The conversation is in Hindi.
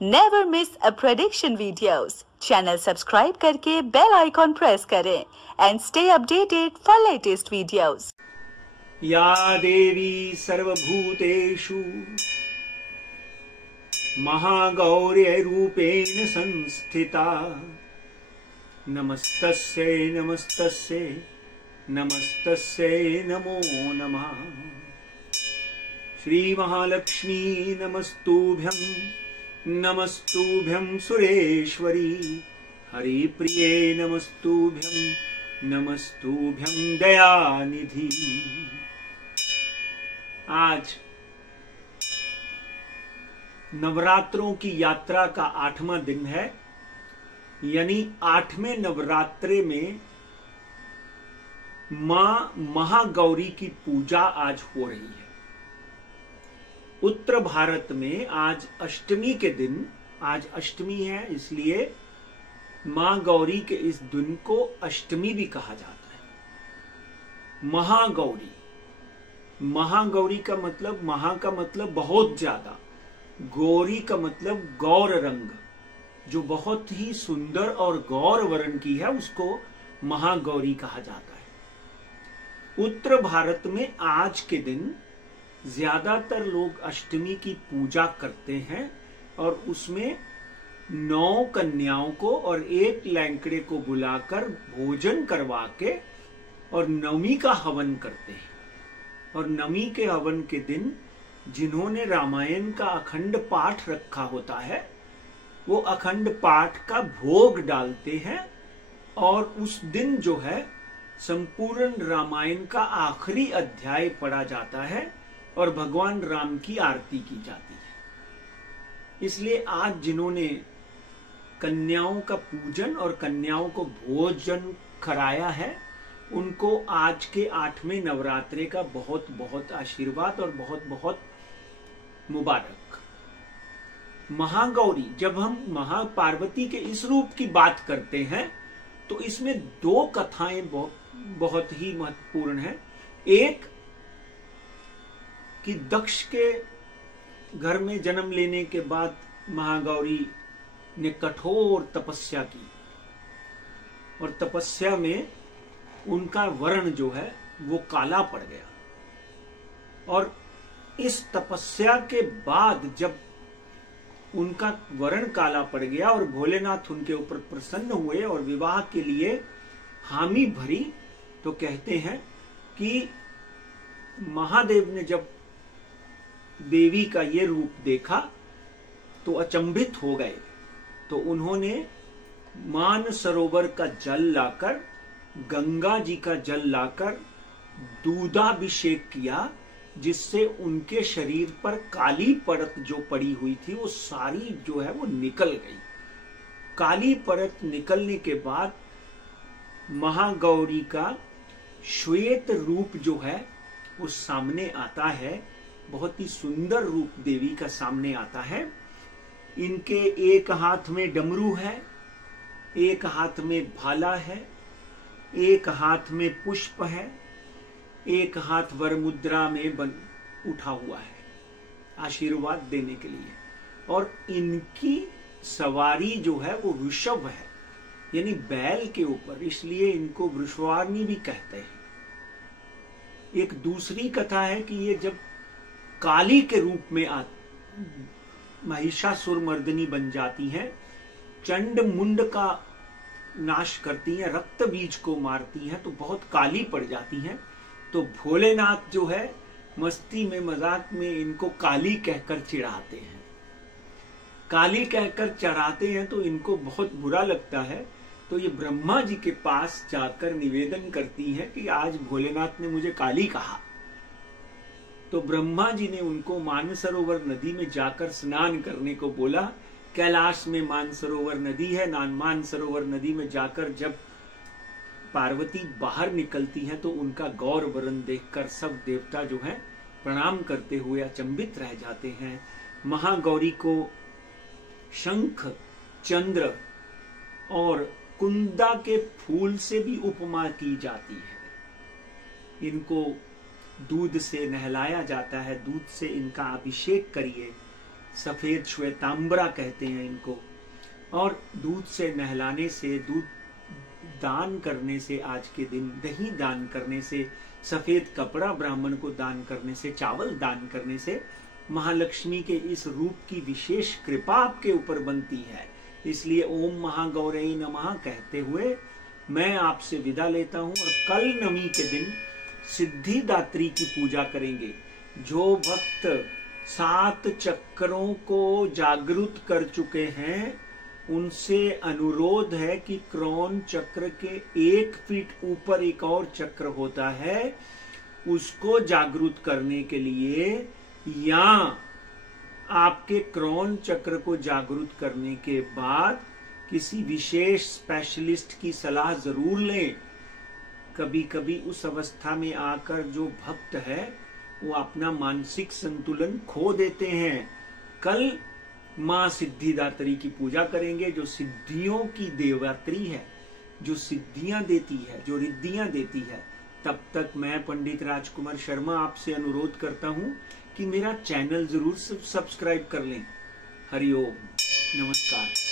नेवर मिस अ प्रेडिक्शन वीडियोस। चैनल सब्सक्राइब करके बेल आइकॉन प्रेस करें and stay updated for latest videos. या देवी सर्वभूतेषु महागौर्यरूपेण संस्थिता नमस्तस्यै नमस्तस्यै नमस्तस्यै नमो नमः। श्री महालक्ष्मी नमस्तुभ्यं नमस्तुभ्यं सुरेश्वरी हरिप्रिये नमस्तुभ्यं नमस्तुभ्यं दयानिधि। आज नवरात्रों की यात्रा का 8वां दिन है, यानी 8वें नवरात्रे में मां महागौरी की पूजा आज हो रही है। उत्तर भारत में आज अष्टमी के दिन, आज अष्टमी है, इसलिए मां गौरी के इस दिन को अष्टमी भी कहा जाता है। महागौरी, महागौरी का मतलब, महा का मतलब बहुत ज्यादा, गौरी का मतलब गौर रंग, जो बहुत ही सुंदर और गौर वर्ण की है, उसको महागौरी कहा जाता है। उत्तर भारत में आज के दिन ज्यादातर लोग अष्टमी की पूजा करते हैं और उसमें 9 कन्याओं को और 1 लैंकड़े को बुलाकर भोजन करवा के और नवमी का हवन करते हैं। और नवमी के हवन के दिन जिन्होंने रामायण का अखंड पाठ रखा होता है, वो अखंड पाठ का भोग डालते हैं और उस दिन जो है संपूर्ण रामायण का आखिरी अध्याय पढ़ा जाता है और भगवान राम की आरती की जाती है। इसलिए आज जिन्होंने कन्याओं का पूजन और कन्याओं को भोजन कराया है, उनको आज के 8वें नवरात्रे का बहुत बहुत आशीर्वाद और बहुत बहुत मुबारक। महागौरी, जब हम महापार्वती के इस रूप की बात करते हैं तो इसमें 2 कथाएं बहुत ही महत्वपूर्ण हैं। एक कि दक्ष के घर में जन्म लेने के बाद महागौरी ने कठोर तपस्या की और तपस्या में उनका वर्ण जो है वो काला पड़ गया। और इस तपस्या के बाद जब उनका वर्ण काला पड़ गया और भोलेनाथ उनके ऊपर प्रसन्न हुए और विवाह के लिए हामी भरी, तो कहते हैं कि महादेव ने जब देवी का ये रूप देखा तो अचंभित हो गए। तो उन्होंने मान सरोवर का जल लाकर, गंगा जी का जल लाकर दूधाभिषेक किया, जिससे उनके शरीर पर काली परत जो पड़ी हुई थी वो सारी जो है वो निकल गई। काली परत निकलने के बाद महागौरी का श्वेत रूप जो है वो सामने आता है। बहुत ही सुंदर रूप देवी का सामने आता है। इनके एक हाथ में डमरू है, एक हाथ में भाला है, एक हाथ में पुष्प है, एक हाथ वर मुद्रा में उठा हुआ है आशीर्वाद देने के लिए। और इनकी सवारी जो है वो वृषभ है, यानी बैल के ऊपर, इसलिए इनको वृषवाणी भी कहते हैं। एक दूसरी कथा है कि ये जब काली के रूप में महिषासुर मर्दिनी बन जाती हैं, चंड मुंड का नाश करती हैं, रक्त बीज को मारती हैं, तो बहुत काली पड़ जाती हैं। तो भोलेनाथ जो है मस्ती में, मजाक में इनको काली कहकर चिढ़ाते हैं। काली कहकर चढ़ाते हैं तो इनको बहुत बुरा लगता है। तो ये ब्रह्मा जी के पास जाकर निवेदन करती हैं कि आज भोलेनाथ ने मुझे काली कहा। तो ब्रह्मा जी ने उनको मानसरोवर नदी में जाकर स्नान करने को बोला। कैलाश में मानसरोवर नदी है। मानसरोवर नदी में जाकर जब पार्वती बाहर निकलती हैं तो उनका गौर वर्ण देखकर सब देवता जो हैं प्रणाम करते हुए अचंभित रह जाते हैं। महागौरी को शंख, चंद्र और कुंदा के फूल से भी उपमा की जाती है। इनको दूध से नहलाया जाता है, दूध से इनका अभिषेक करिए, सफेद श्वेतांबरा कहते हैं इनको। और दूध से नहलाने से, दूध दान करने से, आज के दिन दही दान करने से, सफेद कपड़ा ब्राह्मण को दान करने से, चावल दान करने से महालक्ष्मी के इस रूप की विशेष कृपा आपके ऊपर बनती है। इसलिए ओम महागौरई नमः कहते हुए मैं आपसे विदा लेता हूं। और कल नवमी के दिन सिद्धिदात्री की पूजा करेंगे। जो भक्त 7 चक्रों को जागृत कर चुके हैं उनसे अनुरोध है कि क्रोन चक्र के 1 फीट ऊपर एक और चक्र होता है, उसको जागृत करने के लिए, या आपके क्रोन चक्र को जागृत करने के बाद किसी विशेष स्पेशलिस्ट की सलाह जरूर लें। कभी कभी उस अवस्था में आकर जो भक्त है वो अपना मानसिक संतुलन खो देते हैं। कल मां सिद्धिदात्री की पूजा करेंगे, जो सिद्धियों की देवत्री है, जो सिद्धियां देती है, जो रिद्धियां देती है। तब तक मैं पंडित राजकुमार शर्मा आपसे अनुरोध करता हूं कि मेरा चैनल जरूर सब्सक्राइब कर लें। हरिओम, नमस्कार।